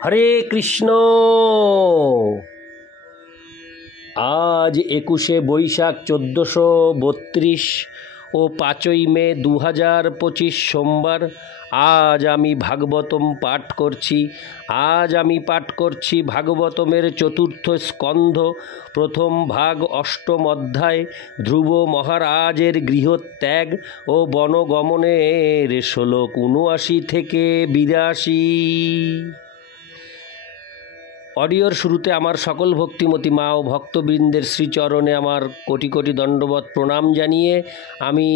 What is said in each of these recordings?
হরে কৃষ্ণ। আজ 21শে বৈশাখ 1432 ও 5ই মে 2025 সোমবার। আজ আমি ভাগবতম পাঠ করছি। ভাগবতমের চতুর্থ স্কন্ধ, প্রথম ভাগ, অষ্টম অধ্যায়, ধ্রুব মহারাজের গৃহত্যাগ ও বনগমনের শ্লোক 79 থেকে 82। অডিওর শুরুতে আমার সকল ভক্তিমতী মা ও ভক্তবৃন্দের শ্রীচরণে আমার কোটি কোটি দণ্ডবত প্রণাম জানিয়ে আমি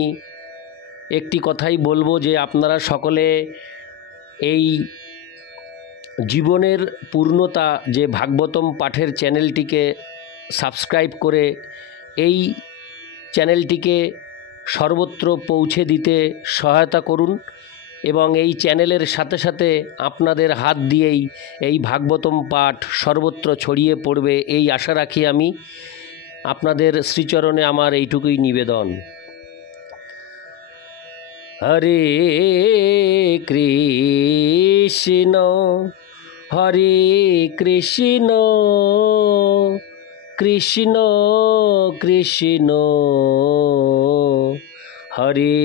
একটি কথাই বলবো যে আপনারা সকলে এই জীবনের পূর্ণতা যে ভাগবতম পাঠের চ্যানেলটিকে সাবস্ক্রাইব করে এই চ্যানেলটিকে সর্বত্র পৌঁছে দিতে সহায়তা করুন এবং এই চ্যানেলের সাথে সাথে আপনাদের হাত দিয়েই এই ভাগবতম পাঠ সর্বত্র ছড়িয়ে পড়বে এই আশা রাখি আমি। আপনাদের শ্রীচরণে আমার এইটুকুই নিবেদন। হরে কৃষ্ণ হরে কৃষ্ণ কৃষ্ণ কৃষ্ণ হরে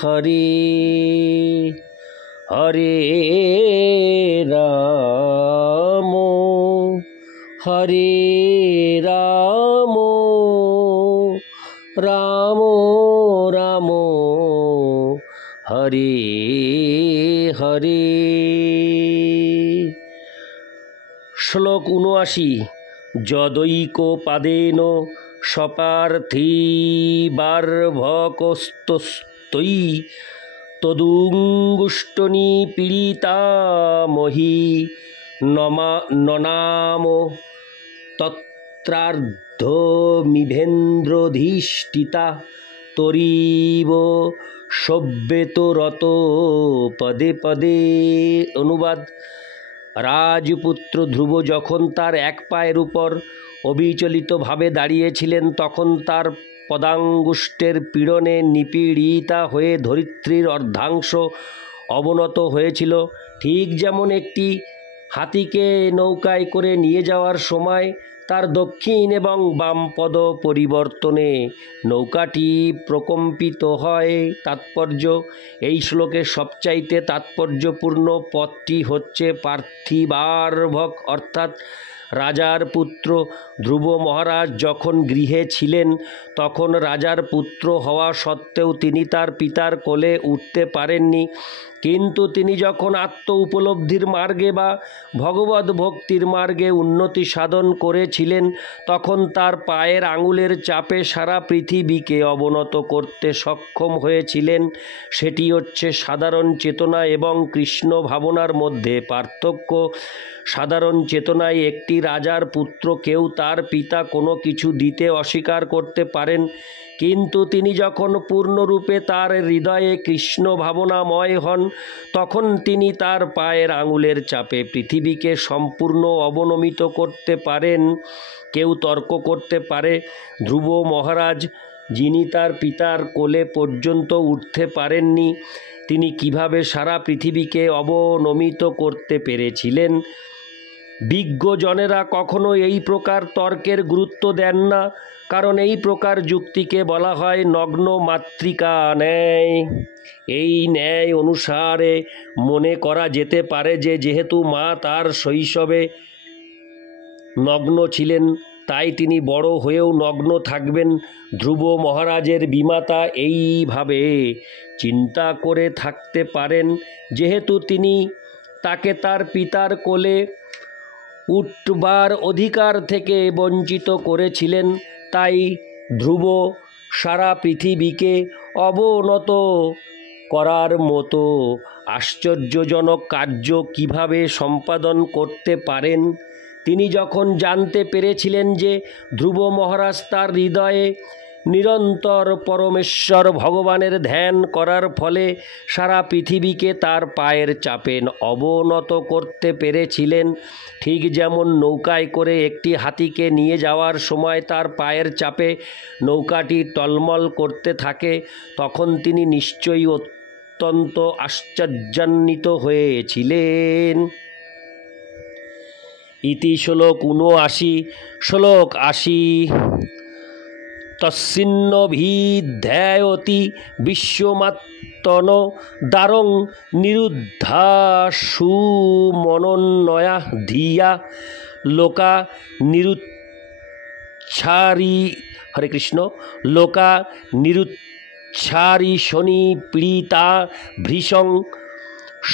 হরে হরে রাম হরে রাম রাম রাম হরে হরে। শ্লোক 79। যদৈক পাদেন সপার্থিবার্ভকস্তৈ তদুঙ্গুষ্টনি পীড়িতামহি ননাম তত্রার্ধমিভেন্দ্রধিষ্ঠিতা তরিব সব্যেতরত পদে পদে। অনুবাদ: রাজপুত্র ধ্রুব যখন তার এক পায়ের উপর অবিচলিতভাবে দাঁড়িয়েছিলেন তখন তার পদাঙ্গুষ্ঠের পীড়নে নিপীড়িতা হয়ে ধরিত্রীর অর্ধাংশ অবনত হয়েছিল। ঠিক যেমন একটি হাতিকে নৌকায় করে নিয়ে যাওয়ার সময় তার দক্ষিণ এবং বাম পদ পরিবর্তনে নৌকাটি প্রকম্পিত হয়। তাৎপর্য: এই শ্লোকের সবচাইতে তাৎপর্যপূর্ণ পদটি হচ্ছে পার্থিবার্ভক, অর্থাৎ রাজার পুত্র। ধ্রুব মহারাজ যখন গৃহে ছিলেন তখন রাজার পুত্র হওয়া সত্ত্বেও তিনি তার পিতার কোলে উঠতে পারেননি, কিন্তু তিনি যখন আত্ম উপলব্ধির মার্গে বা ভগবত ভক্তির মার্গে উন্নতি সাধন করেছিলেন তখন তার পায়ের আঙুলের চাপে সারা পৃথিবীকে অবনত করতে সক্ষম হয়েছিলেন। সেটি হচ্ছে সাধারণ চেতনা এবং কৃষ্ণ ভাবনার মধ্যে পার্থক্য। সাধারণ চেতনায় একটি রাজার পুত্রকেও তার পিতা কোনো কিছু দিতে অস্বীকার করতে পারেন, কিন্তু তিনি যখন পূর্ণরূপে তার হৃদয়ে কৃষ্ণ ভাবনাময় হন তখন তিনি তার পায়ের আঙুলের চাপে পৃথিবীকে সম্পূর্ণ অবনমিত করতে পারেন। কেউ তর্ক করতে পারে, ধ্রুব মহারাজ যিনি তার পিতার কোলে পর্যন্ত উঠতে পারেননি তিনি কিভাবে সারা পৃথিবীকে অবনমিত করতে পেরেছিলেন? বিজ্ঞজনেরা কখনো এই প্রকার তর্কের গুরুত্ব দেন না, কারণ এই প্রকার যুক্তিকে বলা হয় নগ্ন মাতৃকা ন্যায়। এই ন্যায় অনুসারে মনে করা যেতে পারে যে যেহেতু মা তার শৈশবে নগ্ন ছিলেন তাই তিনি বড় হয়েও নগ্ন থাকবেন। ধ্রুব মহারাজের বিমাতা এইভাবে চিন্তা করে থাকতে পারেন যেহেতু তিনি তাকে তার পিতার কোলে উঠবার অধিকার থেকে বঞ্চিত করেছিলেন, তাই ধ্রুব সারা পৃথিবীকে অবনত করার মতো আশ্চর্যজনক কার্য কিভাবে সম্পাদন করতে পারেন? তিনি যখন জানতে পেরেছিলেন যে ধ্রুব মহারাজ তার হৃদয়ে নিরন্তর পরমেশ্বর ভগবানের ধ্যান করার ফলে সারা পৃথিবীকে তার পায়ের চাপে অবনত করতে পেরেছিলেন, ঠিক যেমন নৌকায় করে একটি হাতিকে নিয়ে যাওয়ার সময় তার পায়ের চাপে নৌকাটি টলমল করতে থাকে, তখন তিনি নিশ্চয়ই অত্যন্ত আশ্চর্যান্বিত হয়েছিলেন। ইতি শ্লোক ৭৯। শ্লোক ৮০। তস্মিন্নভিধ্যায়তি বিশ্বমাত্মন দ্বারং নিরুদ্ধাসুমনন্যয়া ধিয়া লোকা নিরুচ্ছারি। হরে কৃষ্ণ। লোকা নিরুচ্ছারি শনি পীড়িতা ভৃশং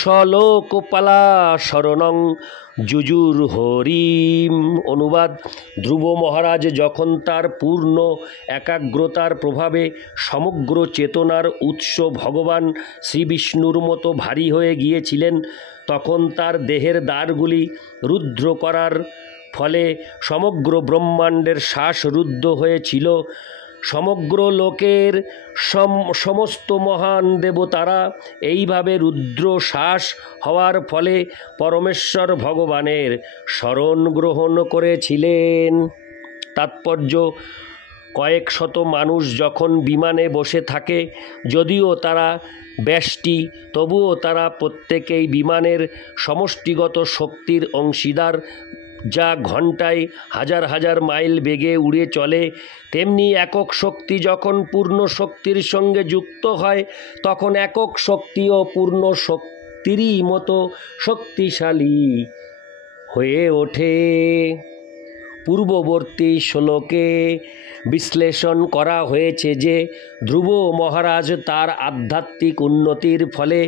সলোকপালা শরণং যুজুর হরিম। অনুবাদ: ধ্রুব মহারাজ যখন তার পূর্ণ একাগ্রতার প্রভাবে সমগ্র চেতনার উৎস ভগবান শ্রীবিষ্ণুর মতো ভারী হয়ে গিয়েছিলেন, তখন তার দেহের দ্বারগুলি রুদ্ধ করার ফলে সমগ্র ব্রহ্মাণ্ডের শ্বাস রুদ্ধ হয়েছিল। সমগ্র লোকের সমস্ত মহান দেবতারা এইভাবে রুদ্র শ্বাস হওয়ার ফলে পরমেশ্বর ভগবানের শরণ গ্রহণ করেছিলেন। তাৎপর্য: কয়েক শত মানুষ যখন বিমানে বসে থাকে, যদিও তারা ব্যষ্টি, তবুও তারা প্রত্যেকেই বিমানের সমষ্টিগত শক্তির অংশীদার। যা ঘণ্টায় হাজার হাজার মাইল বেগে উড়ে চলে, তেমনি একক শক্তি যখন পূর্ণ শক্তির সঙ্গে যুক্ত হয়, তখন একক শক্তিও পূর্ণ শক্তিরই মতো শক্তিশালী হয়ে ওঠে। পূর্ববর্তী শ্লোকে বিশ্লেষণ করা হয়েছে যে ধ্রুব মহারাজ তার আধ্যাত্মিক উন্নতির ফলে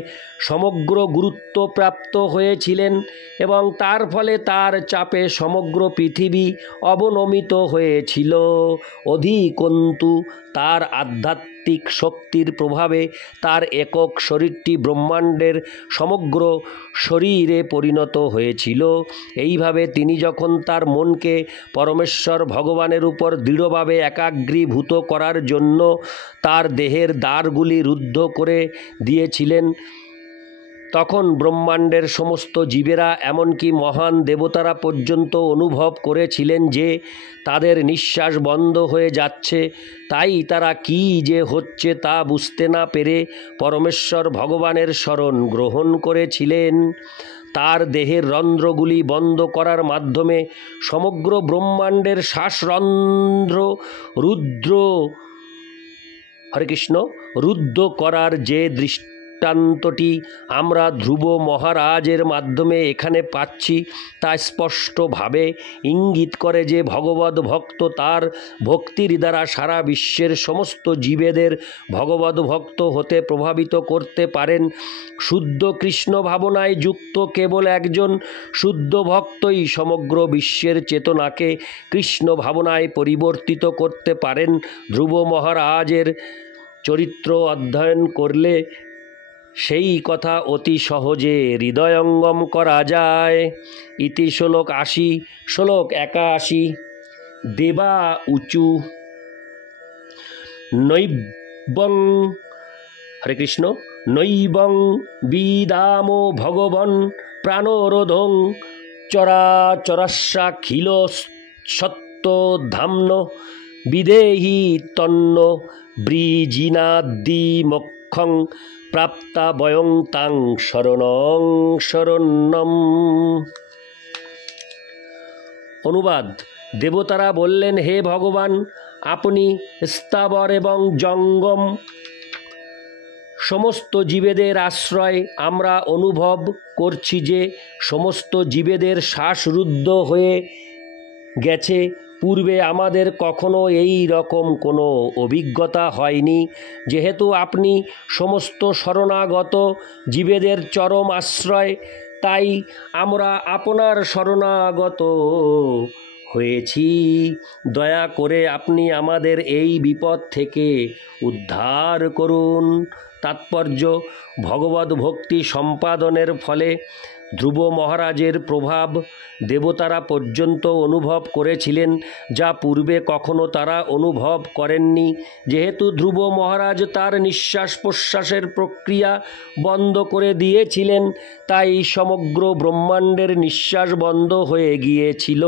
সমগ্র গুরুত্বপ্রাপ্ত হয়েছিলেন এবং তার ফলে তার চাপে সমগ্র পৃথিবী অবনমিত হয়েছিল। অধিকন্তু তার আধ্যাত্মিক শক্তির প্রভাবে তার একক শরীরটি ব্রহ্মাণ্ডের সমগ্র শরীরে পরিণত হয়েছিল। এইভাবে তিনি যখন তার মনকে পরমেশ্বর ভগবানের উপর দৃঢ়ভাবে একাগ্রীভূত করার জন্য তার দেহের দ্বারগুলি রুদ্ধ করে দিয়েছিলেন, তখন ব্রহ্মাণ্ডের সমস্ত জীবেরা, এমনকি মহান দেবতারা পর্যন্ত অনুভব করেছিলেন যে তাদের নিঃশ্বাস বন্ধ হয়ে যাচ্ছে। তাই তারা কী যে হচ্ছে তা বুঝতে না পেরে পরমেশ্বর ভগবানের শরণ গ্রহণ করেছিলেন। তার দেহের রন্ধ্রগুলি বন্ধ করার মাধ্যমে সমগ্র ব্রহ্মাণ্ডের শ্বাসরন্ধ্র রুদ্র হরে কৃষ্ণ রুদ্ধ করার যে দৃষ্টান্তটি আমরা ধ্রুব মহারাজের মাধ্যমে এখানে পাচ্ছি, তা স্পষ্টভাবে ইঙ্গিত করে যে ভগবদ ভক্ত তার ভক্তির দ্বারা সারা বিশ্বের সমস্ত জীবেদের ভগবদ ভক্ত হতে প্রভাবিত করতে পারেন। শুদ্ধ কৃষ্ণ ভাবনায় যুক্ত কেবল একজন শুদ্ধ ভক্তই সমগ্র বিশ্বের চেতনাকে কৃষ্ণ ভাবনায় পরিবর্তিত করতে পারেন। ধ্রুব মহারাজের চরিত্র অধ্যয়ন করলে সেই কথা অতি সহজে হৃদয়ঙ্গম করা যায়। ইতি শ্লোক ৮০। শ্লোক ৮১। দেবা উচু নৈবং হরে কৃষ্ণ নৈবং বিদামো ভগবন প্রাণরোধং চরাচরাস্যাখিল সত্যধাম্ন বিদেহি তন্ন বৃজিনাদ্দিমক্ষং প্রাপ্তা বয়ং তাং শরণং শরণ্যম। অনুবাদ: দেবতারা বললেন, হে ভগবান, আপনি স্থাবর এবং জঙ্গম সমস্ত জীবেদের আশ্রয়। আমরা অনুভব করছি যে সমস্ত জীবেদের শ্বাসরুদ্ধ হয়ে গেছে। পূর্বে আমাদের কখনো এই রকম কোনো অভিজ্ঞতা হয়নি। যেহেতু আপনি সমস্ত শরণাগত জীবেদের চরম আশ্রয়, তাই আমরা আপনার শরণাগত হয়েছি। দয়া করে আপনি আমাদের এই বিপদ থেকে উদ্ধার করুন। তাৎপর্য: ভগবদ ভক্তি সম্পাদনের ফলে ধ্রুব মহারাজের প্রভাব দেবতারা পর্যন্ত অনুভব করেছিলেন, যা পূর্বে কখনো তারা অনুভব করেননি। যেহেতু ধ্রুব মহারাজ তার নিঃশ্বাস প্রশ্বাসের প্রক্রিয়া বন্ধ করে দিয়েছিলেন, তাই সমগ্র ব্রহ্মাণ্ডের নিঃশ্বাস বন্ধ হয়ে গিয়েছিল।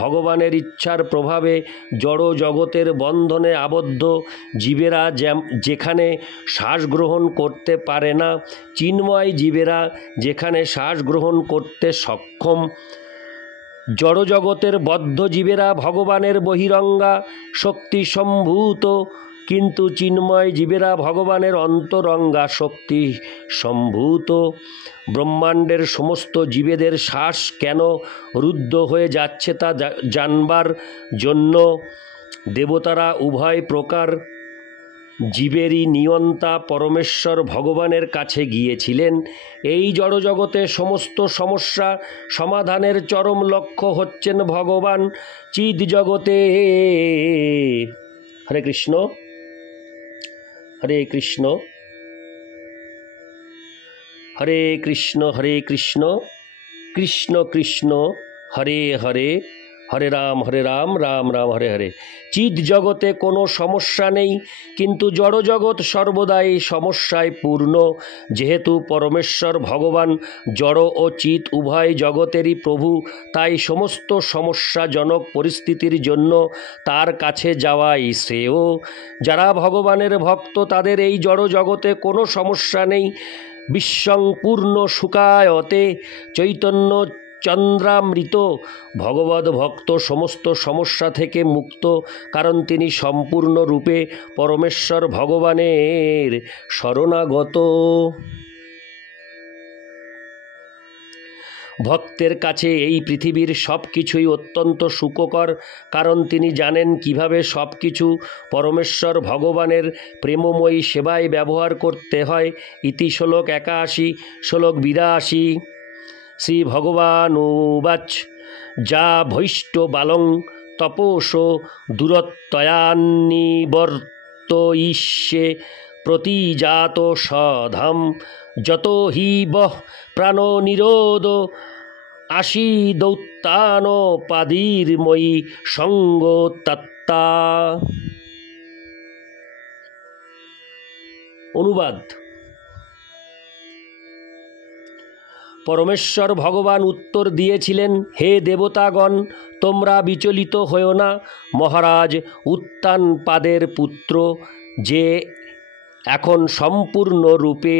ভগবানের ইচ্ছার প্রভাবে জড় জগতের বন্ধনে আবদ্ধ জীবেরা যেখানে শ্বাস গ্রহণ করতে পারে না, চিন্ময় জীবেরা যেখানে শ্বাস গ্রহণ করতে সক্ষম, জড়জগতের বদ্ধ জীবেরা ভগবানের বহিরঙ্গা শক্তি সম্ভূত, কিন্তু চিন্ময় জীবেরা ভগবানের অন্তরঙ্গা শক্তি সম্ভূত। ব্রহ্মাণ্ডের সমস্ত জীবেদের শ্বাস কেন রুদ্ধ হয়ে যাচ্ছে তা জানবার জন্য দেবতারা উভয় প্রকার জীবেরই নিয়ন্তা পরমেশ্বর ভগবানের কাছে গিয়েছিলেন। এই জড়জগতে সমস্ত সমস্যা সমাধানের চরম লক্ষ্য হচ্ছেন ভগবান চিদ জগতে। হরে কৃষ্ণ হরে কৃষ্ণ হরে কৃষ্ণ হরে কৃষ্ণ কৃষ্ণ কৃষ্ণ হরে হরে, হরে রাম রাম রাম হরে হরে। চিদ জগতে কোনো সমস্যা নেই, কিন্তু জড়জগৎ সর্বদাই সমস্যায় পূর্ণ। যেহেতু পরমেশ্বর ভগবান জড় ও চিত উভয় জগতেরই প্রভু, তাই সমস্ত সমস্যাজনক পরিস্থিতির জন্য তার কাছে যাওয়াই শ্রেয়। যারা ভগবানের ভক্ত তাদের এই জড় জগতে কোনো সমস্যা নেই। বিশ্বং পূর্ণ সুখায়তে চৈতন্য চন্দ্রামৃত। ভগবদ ভক্ত সমস্ত সমস্যা থেকে মুক্ত, কারণ তিনি সম্পূর্ণরূপে পরমেশ্বর ভগবানের শরণাগত। ভক্তের কাছে এই পৃথিবীর সব কিছুই অত্যন্ত সুখকর, কারণ তিনি জানেন কিভাবে সব কিছু পরমেশ্বর ভগবানের প্রেমময়ী সেবায় ব্যবহার করতে হয়। ইতি শ্লোক 81, শ্লোক 82। শ্রী ভগবানুবাচ যা ভৈষ্ট বালং তপোস দূরত্বয়ান্নিবর্তয়িষ্যে প্রতিজাত সধাম যত হি বহ প্রাণ নিরোধ আশীদৌত্তানপাদির্ময়ী সঙ্গ তত্তা। অনুবাদ: পরমেশ্বর ভগবান উত্তর দিয়েছিলেন, হে দেবতাগণ, তোমরা বিচলিত হও না। মহারাজ উত্তানপাদের পুত্র যে এখন সম্পূর্ণরূপে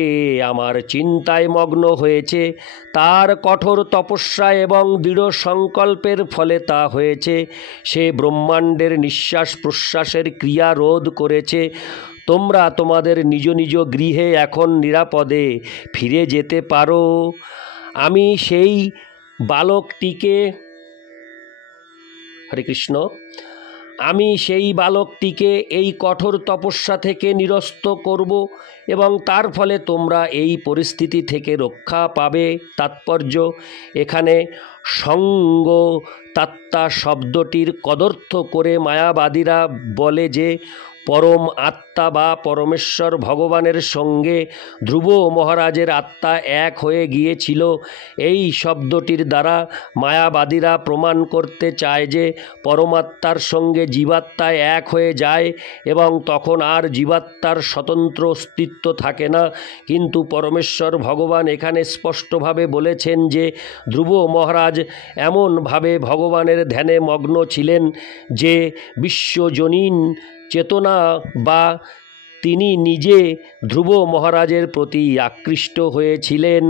আমার চিন্তায় মগ্ন হয়েছে, তার কঠোর তপস্যা এবং দৃঢ় সংকল্পের ফলে তা হয়েছে। সে ব্রহ্মাণ্ডের নিঃশ্বাস প্রশ্বাসের ক্রিয়া রোধ করেছে। তোমরা তোমাদের নিজ নিজ গৃহে এখন নিরাপদে ফিরে যেতে পারো। আমি সেই বালকটিকে, হরে কৃষ্ণ, আমি সেই বালকটিকে এই কঠোর তপস্যা থেকে নিরস্ত করব এবং তার ফলে তোমরা এই পরিস্থিতি থেকে রক্ষা পাবে। তাৎপর্য: এখানে সঙ্গ তাত্তা শব্দটির কদর্থ করে মায়াবাদীরা বলে যে পরম আত্মা বা পরমেশ্বর ভগবানের সঙ্গে ধ্রুব মহারাজের আত্মা এক হয়ে গিয়েছিল। এই শব্দটির দ্বারা মায়াবাদীরা প্রমাণ করতে চায় যে পরমাত্মার সঙ্গে জীবাত্মা এক হয়ে যায় এবং তখন আর জীবাত্মার স্বতন্ত্র অস্তিত্ব থাকে না। কিন্তু পরমেশ্বর ভগবান এখানে স্পষ্টভাবে বলেছেন যে ধ্রুব মহারাজ এমনভাবে ভগবানের ধ্যানে মগ্ন ছিলেন যে বিশ্বজনীন চেতনা বা তিনি নিজে ধ্রুব মহারাজের প্রতি আকৃষ্ট হয়েছিলেন।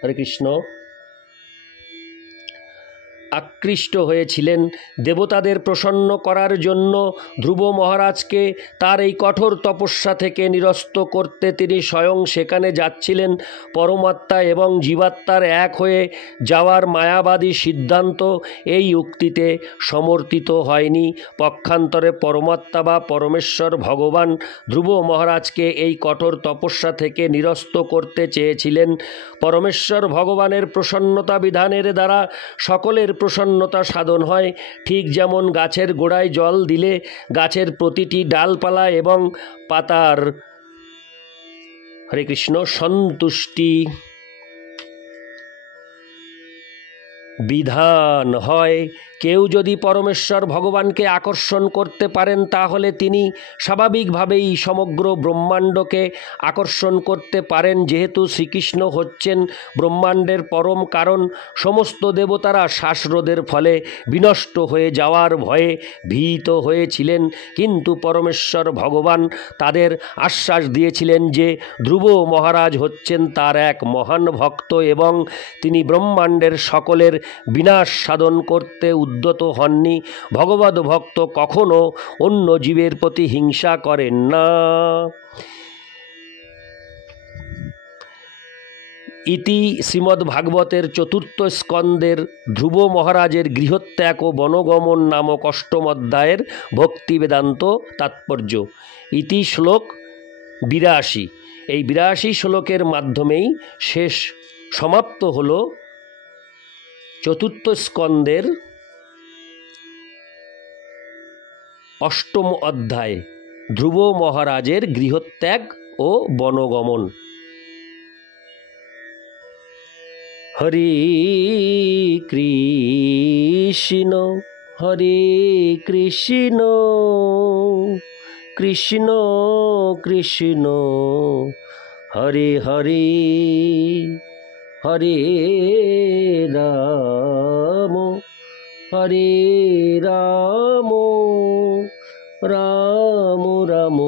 হরে কৃষ্ণ। আকৃষ্ট হয়েছিলেন। দেবতাদের প্রসন্ন করার জন্য ধ্রুব মহারাজকে তার এই কঠোর তপস্যা থেকে নিরস্ত করতে তিনি স্বয়ং সেখানে যাচ্ছিলেন। পরমাত্মা এবং জীবাত্মার এক হয়ে যাওয়ার মায়াবাদী সিদ্ধান্ত এই উক্তিতে সমর্থিত হয়নি। পক্ষান্তরে পরমাত্মা বা পরমেশ্বর ভগবান ধ্রুব মহারাজকে এই কঠোর তপস্যা থেকে নিরস্ত করতে চেয়েছিলেন। পরমেশ্বর ভগবানের প্রসন্নতা বিধানের দ্বারা সকলের প্রসন্নতা সাধন হয়। ঠিক যেমন গাছের গোড়ায় জল দিলে গাছের প্রতিটি ডালপালা এবং পাতার, হরে কৃষ্ণ, সন্তুষ্টি বিধান হয়, কেউ যদি পরমেশ্বর ভগবানকে আকর্ষণ করতে পারেন তাহলে তিনি স্বাভাবিকভাবেই সমগ্র ব্রহ্মাণ্ডকে আকর্ষণ করতে পারেন। যেহেতু শ্রীকৃষ্ণ হচ্ছেন ব্রহ্মাণ্ডের পরম কারণ, সমস্ত দেবতারা শ্বাসরোধের ফলে বিনষ্ট হয়ে যাওয়ার ভয়ে ভীত হয়েছিলেন, কিন্তু পরমেশ্বর ভগবান তাদের আশ্বাস দিয়েছিলেন যে ধ্রুব মহারাজ হচ্ছেন তার এক মহান ভক্ত এবং তিনি ব্রহ্মাণ্ডের সকলের বিনাশ সাধন করতে উদ্যত হননি। ভগবদ ভক্ত কখনো অন্য জীবের প্রতি হিংসা করেন না। ইতি শ্রীমদ্ভাগবতের চতুর্থ স্কন্দের ধ্রুব মহারাজের গৃহত্যাগ ও বনগমন নামক অষ্টম অধ্যায়ের ভক্তি বেদান্ত তাৎপর্য। ইতি শ্লোক ৮২। এই ৮২ শ্লোকের মাধ্যমেই সমাপ্ত হল চতুর্থ স্কন্দের অষ্টম অধ্যায় ধ্রুব মহারাজের গৃহত্যাগ ও বনগমন। হরে কৃষ্ণ হরে কৃষ্ণ কৃষ্ণ কৃষ্ণ হরে হরে হরে রাম হরে রাম রাম রাম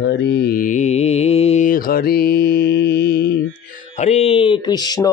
হরে হরে। হরে কৃষ্ণ।